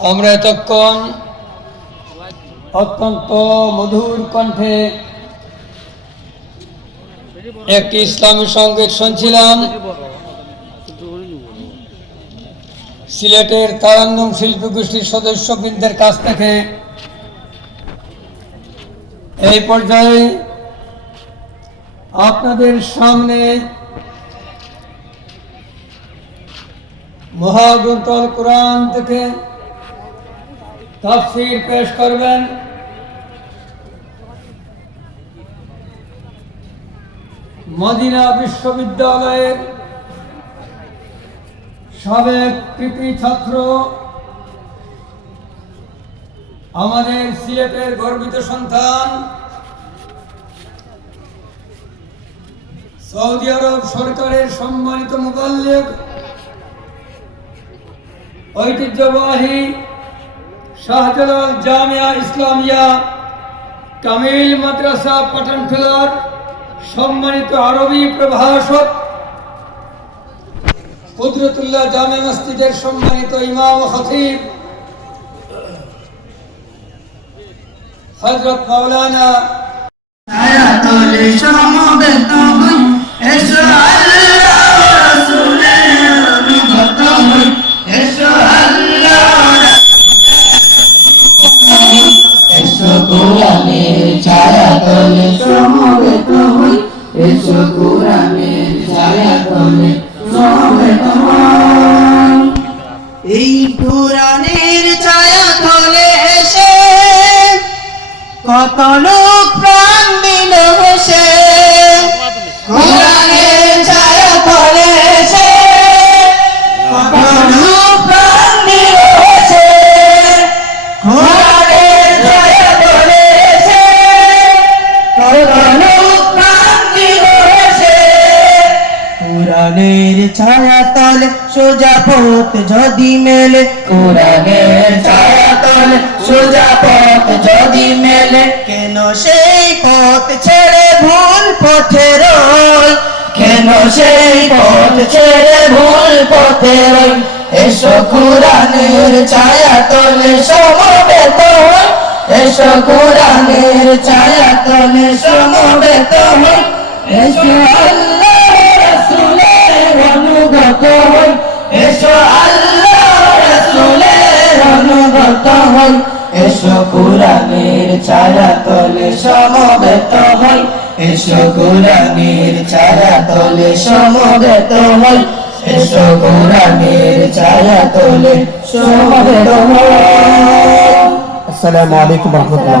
আমরা এতক্ষণ অত্যন্ত মধুর কণ্ঠে একটি ইসলামী সংগীত শুনছিলাম। সিলেটের তারান্নম শিল্পী গোষ্ঠীর সদস্যবৃন্দের কাছ থেকে। এই পর্যায়ে আপনাদের সামনে মহাগ্রন্থল কোরআন থেকে তাফসির পেশ করবেন। মদিনা বিশ্ববিদ্যালয়ের সাবেক কৃতি ছাত্র, আমাদের সিলেটের গর্বিত সন্তান, সৌদি আরব সরকারের সম্মানিত মুবাল্লিক, ঐতিহ্যবাহী শাহজালাল জামিয়া ইসলামিয়া, কামিল মাদ্রাসা পাঠানখেলার সম্মানিত আরবি প্রভাষক কুদরতুল্লাহ জামে মসজিদের সম্মানিত ইমাম খতিব হজরত মাওলানা লোক প্রাণ দিল হেসে কোরআনের ছায়া কত লোক প্রাণ দিল হেসে কোরআনের ছায়া কত লোক প্রাণ দিল হেসে কোরআনের ছায়া তলে সোজা পথ যদি মেলে। কোরআনের ছায়া সোজা পথ যদি মেলে। সেই পথ ছেড়ে ভুল পথে রই কেন সেই পথ ছেড়ে ভুল পথে রই এসো কোরআনের ছায়া তলে সমবেত হই। এসো কোরআনের ছায়া তলে সমবেত হই। এসো আল্লাহ রাসূলের অনুগত হই। এসো আল্লাহ রাসূলের অনুগত হই। এসো কোরআনের ছায়া তলে সমবেত হই। এসো কোরআনের ছায়া তলে সমবেত হই। এসো কোরআনের ছায়া তলে সমবেত হই। আসসালামু আলাইকুম রহমতুল্লাহ।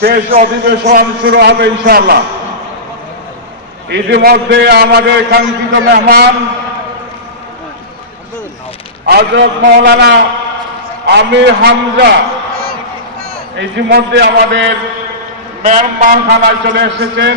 শেষ অধিবেশন শুরু হবে ইনশাআল্লাহ। ইতিমধ্যে আমাদের কাঙ্ক্ষিত মেহমান হজরত মৌলানা আমির হামজা, ইতিমধ্যে আমাদের মেহমানখানায় চলে এসেছেন।